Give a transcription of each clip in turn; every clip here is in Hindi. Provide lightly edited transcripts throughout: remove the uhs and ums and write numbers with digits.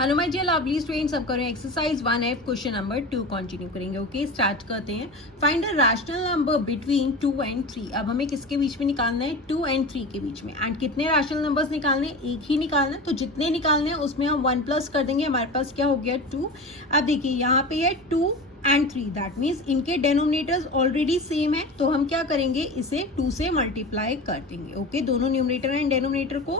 Hello my dear lovely students, अब करें exercise 1F question number 2 continue करेंगे। ओके, स्टार्ट करते हैं। Find a rational number between 2 and 3। अब हमें किसके बीच में निकालना है? 2 एंड 3 के बीच में। एंड कितने रैशनल नंबर्स निकालने हैं? एक ही निकालना है। तो जितने निकालने हैं उसमें हम 1 प्लस कर देंगे। हमारे पास क्या हो गया? 2। अब देखिए यहाँ पे है 2 एंड 3, दैट मीन्स इनके डेनोमिनेटर्स ऑलरेडी सेम है। तो हम क्या करेंगे? इसे 2 से मल्टीप्लाई कर देंगे। ओके, दोनों न्यूमरेटर एंड डेनोमिनेटर को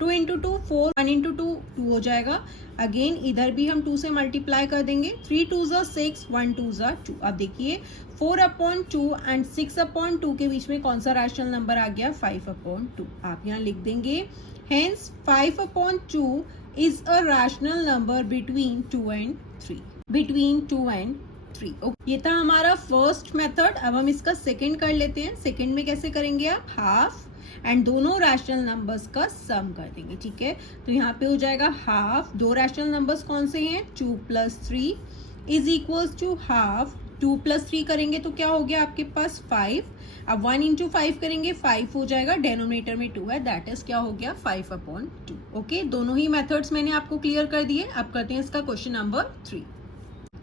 2 इंटू 2 4, 1 इंटू 2 2 हो जाएगा। अगेन इधर भी हम 2 से मल्टीप्लाई कर देंगे। 3 2 6, 1 2 2। अब देखिए 4/2 एंड 6/2 के बीच में कौन सा रैशनल नंबर आ गया? 5/2। आप यहाँ लिख देंगे hence 5/2 is a rational number between 2 and 3। Between 2 and 3। ये था हमारा फर्स्ट मेथड। अब हम इसका सेकंड कर लेते हैं। सेकंड में कैसे करेंगे आप? हाफ एंड दोनों रैशनल नंबर्स का सम कर देंगे। ठीक है, तो यहाँ पे हो जाएगा हाफ। दो रैशनल नंबर्स कौन से हैं? 2 + 3 इज इक्वल्स टू हाफ। 2 + 3 करेंगे तो क्या हो गया आपके पास? 5। अब 1 इंटू 5 करेंगे, 5 हो जाएगा। डेनोमिनेटर में 2 है, दैट इज क्या हो गया? 5/2। ओके, दोनों ही मेथड्स मैंने आपको क्लियर कर दिए। अब करते हैं इसका क्वेश्चन नंबर 3।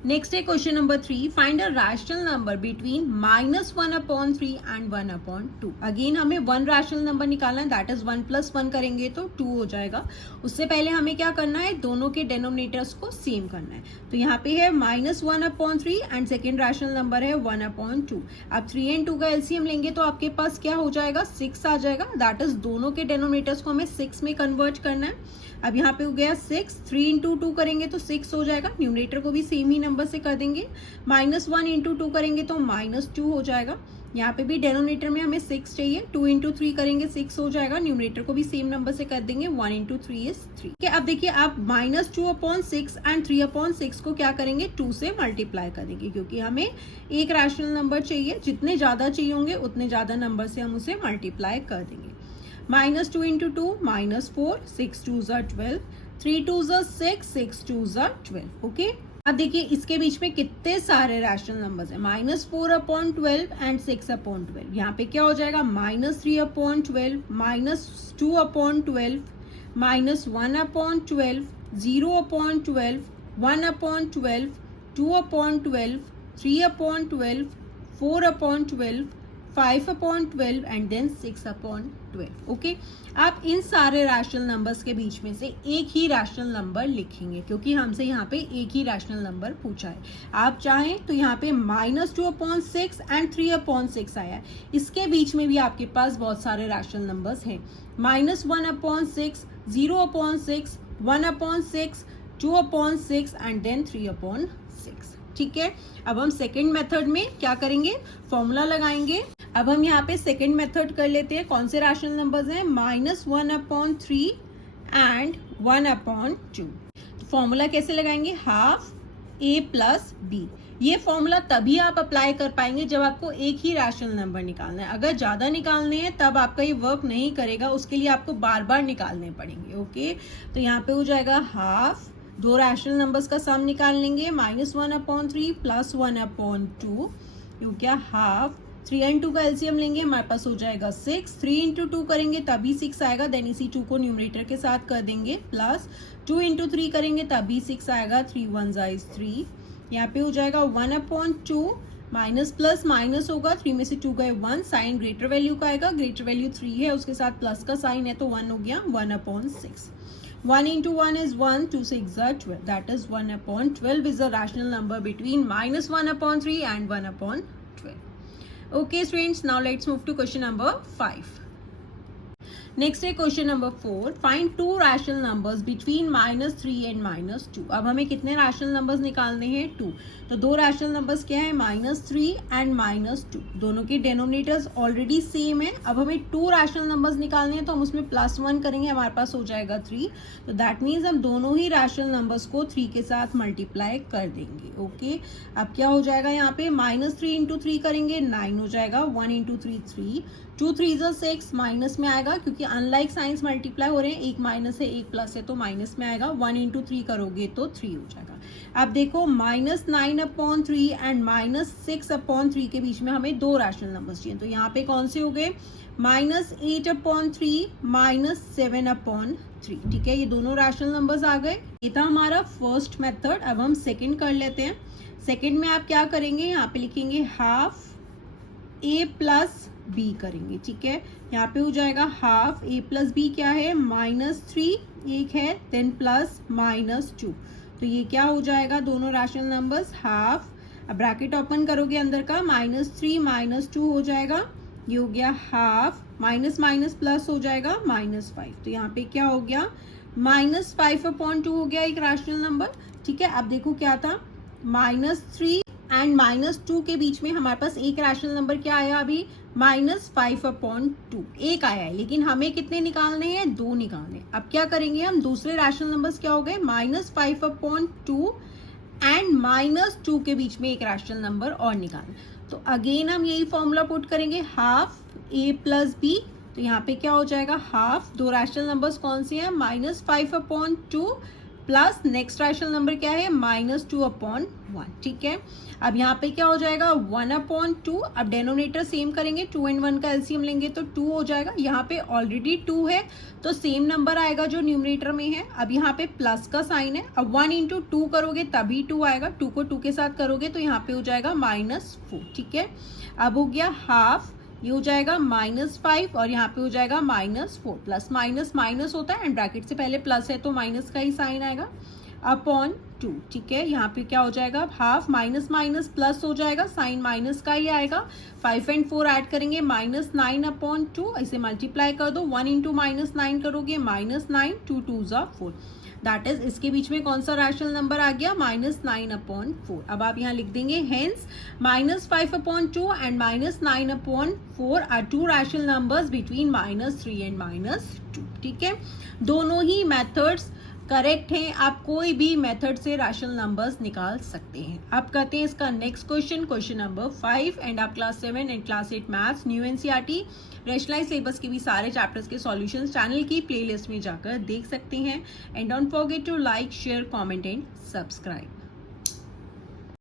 नेक्स्ट है question number 3। Find a rational number between -1/3 and 1/2। Again हमें वन रैशनल नंबर निकालना है, दैट इज 1 + 1 करेंगे तो 2 हो जाएगा। उससे पहले हमें क्या करना है? दोनों के डेनोमिनेटर्स को सेम करना है। तो यहाँ पे है -1/3 एंड सेकेंड रैशनल नंबर है 1/2। अब 3 एंड 2 का एलसीएम लेंगे तो आपके पास क्या हो जाएगा? 6 आ जाएगा। दैट इज दोनों के डेनोमिनेटर्स को हमें 6 में कन्वर्ट करना है। अब यहाँ पे हो गया 6। 3 इंटू 2 करेंगे तो 6 हो जाएगा। न्यूमरेटर को भी सेम ही नंबर से कर देंगे। -1 इंटू 2 करेंगे तो -2 हो जाएगा। यहाँ पे भी डेनोमिनेटर में हमें 6 चाहिए। 2 इंटू 3 करेंगे 6 हो जाएगा। न्यूमरेटर को भी सेम नंबर से कर देंगे। 1 इंटू 3 इज 3। okay, अब देखिए आप -2/6 एंड 3/6 को क्या करेंगे? 2 से मल्टीप्लाई करेंगे, क्योंकि हमें एक रैशनल नंबर चाहिए। जितने ज्यादा चाहिए होंगे उतने ज्यादा नंबर से हम उसे मल्टीप्लाई कर देंगे। -2 इंटू 2 -4, 6 2 12, 3 2 6, 6 2 12। ओके, अब देखिए इसके बीच में कितने सारे रैशनल नंबर्स हैं। -4/12 एंड 6/12। यहाँ पे क्या हो जाएगा? -3/12, -2/12, -1/12, 0/12, 1/12, 2/12, 3/12, 4/12, 5/12 एंड देन 6/12। ओके, आप इन सारे रैशनल नंबर्स के बीच में से एक ही रैशनल नंबर लिखेंगे, क्योंकि हमसे यहाँ पे एक ही रैशनल नंबर पूछा है। आप चाहें तो यहाँ पे -2/6 एंड 3/6 आया है। इसके बीच में भी आपके पास बहुत सारे रैशनल नंबर्स हैं। -1/6, 0/6, 1/6, 2/6 एंड देन 3/6। ठीक है, अब हम सेकेंड मेथड में क्या करेंगे? फॉर्मूला लगाएंगे। अब हम यहाँ पे सेकेंड मेथड कर लेते हैं। कौन से रैशनल नंबर्स हैं? -1/3 एंड 1/2। तो फॉर्मूला कैसे लगाएंगे? Half a + b। ये फॉर्मूला तभी आप अप्लाई कर पाएंगे जब आपको एक ही रैशनल नंबर निकालना है। अगर ज्यादा निकालने हैं तब आपका ये वर्क नहीं करेगा, उसके लिए आपको बार बार निकालने पड़ेंगे। ओके, तो यहाँ पे हो जाएगा हाफ। दो रैशनल नंबर्स का सम निकाल लेंगे। -1/3 + 1/2, यू क्या? हाफ। 3 एंड 2 का एलसीएम लेंगे, हमारे पास हो जाएगा 6। 3 इंटू 2 करेंगे तभी 6 आएगा। देन इसी 2 को न्यूमरेटर के साथ कर देंगे प्लस 2 इंटू 3 करेंगे तभी 6 आएगा। 3 1 इज 3। यहाँ पे हो जाएगा 1/2। माइनस प्लस माइनस होगा, 3 में से 2 गए 1। साइन ग्रेटर वैल्यू का आएगा। ग्रेटर वैल्यू 3 है, उसके साथ प्लस का साइन है तो 1 हो गया। 1/6। 1 into 1 is 1, 2 6 are 12. That is 1/12 is a rational number between -1/3 and 1/12. Okay, students, now let's move to question number 5. Next है question number 4। Find 2 rational numbers between -3 and -2। अब हमें कितने रैशनल नंबर्स निकालने हैं? 2। तो दो रैशनल नंबर्स क्या है? -3 एंड -2। दोनों के डेनोमिनेटर्स ऑलरेडी सेम है। अब हमें 2 रैशनल नंबर्स निकालने हैं तो हम उसमें +1 करेंगे, हमारे पास हो जाएगा 3। तो दैट मीन्स हम दोनों ही रैशनल नंबर्स को 3 के साथ मल्टीप्लाई कर देंगे। ओके, अब क्या हो जाएगा? यहाँ पे -3 इंटू 3 करेंगे 9 हो जाएगा। 1 इंटू 3 3, 2 3 6 माइनस में आएगा क्योंकि अनलाइक साइंस मल्टीप्लाई हो रहे हैं, एक माइनस है एक प्लस है तो माइनस में आएगा। 1 इंटू 3 करोगे तो 3 हो जाएगा। अब देखो -9/3 एंड -6/3 के बीच में हमें दो रैशनल नंबर्स चाहिए, तो यहाँ पे कौन से हो गए -8/3 -7/3। ठीक है, ये दोनों रैशनल नंबर्स आ गए। ये था हमारा फर्स्ट मेथड। अब हम सेकंड कर लेते हैं। सेकंड में आप क्या करेंगे, यहाँ पे लिखेंगे हाफ a प्लस बी करेंगे। ठीक है, यहाँ पे हो जाएगा हाफ a प्लस बी क्या है -3 एक है, देन प्लस -2, तो ये क्या हो जाएगा दोनों रैशनल नंबर्स हाफ। अब ब्रैकेट ओपन करोगे अंदर का -3 -2 हो जाएगा, ये हो गया हाफ, माइनस माइनस प्लस हो जाएगा -5, तो यहाँ पे क्या हो गया -5/2 हो गया एक रैशनल नंबर। ठीक है, अब देखो क्या था -3 एंड -2 के बीच में हमारे पास एक रैशनल नंबर क्या आया अभी -5/2 एक आया है, लेकिन हमें कितने निकालने हैं, दो निकालने हैं। अब क्या करेंगे हम, दूसरे रैशनल नंबर्स क्या हो गए -5/2 एंड -2 के बीच में एक रैशनल नंबर और निकालना। तो अगेन हम यही फॉर्मूला पुट करेंगे हाफ a प्लस बी, तो यहाँ पे क्या हो जाएगा हाफ, दो रैशनल नंबर्स कौन से हैं -5/2 प्लस नेक्स्ट रैशनल नंबर क्या है -2/1। ठीक है, अब यहाँ पे क्या हो जाएगा 1/2। अब डेनोमिनेटर सेम करेंगे, 2 and 1 का एलसीएम लेंगे तो 2 हो जाएगा। यहाँ पे ऑलरेडी 2 है तो सेम नंबर आएगा जो न्यूमरेटर में है। अब यहाँ पे प्लस का साइन है, अब 1 इंटू 2 करोगे तभी 2 आएगा, 2 को 2 के साथ करोगे तो यहाँ पे हो जाएगा -4। ठीक है, अब हो गया हाफ, ये हो जाएगा -5 और यहाँ पे हो जाएगा -4, प्लस माइनस माइनस होता है एंड ब्रैकेट से पहले प्लस है तो माइनस का ही साइन आएगा अपॉन 2। ठीक है, यहाँ पे क्या हो जाएगा हाफ माइनस माइनस प्लस हो जाएगा, साइन माइनस का ही आएगा। 5 and 4 ऐड करेंगे -9/2, इसे मल्टीप्लाई कर दो, 1 इंटू -9 करोगे -9, 2 2s are 4, दैट इज इसके बीच में कौन सा रैशनल नंबर आ गया -9/4। अब आप यहाँ लिख देंगे hence -5/2 and -9/4 are two rational numbers between -3 and -2। ठीक है, दोनों ही मेथड्स करेक्ट हैं, आप कोई भी मेथड से रैशनल नंबर्स निकाल सकते हैं। अब करते हैं इसका next question, question number 5 and आप class 7 and class 8 maths new NCERT rationalise syllabus के भी सारे चैप्टर्स के सॉल्यूशंस चैनल की प्लेलिस्ट में जाकर देख सकते हैं। And don't forget to like share comment and subscribe.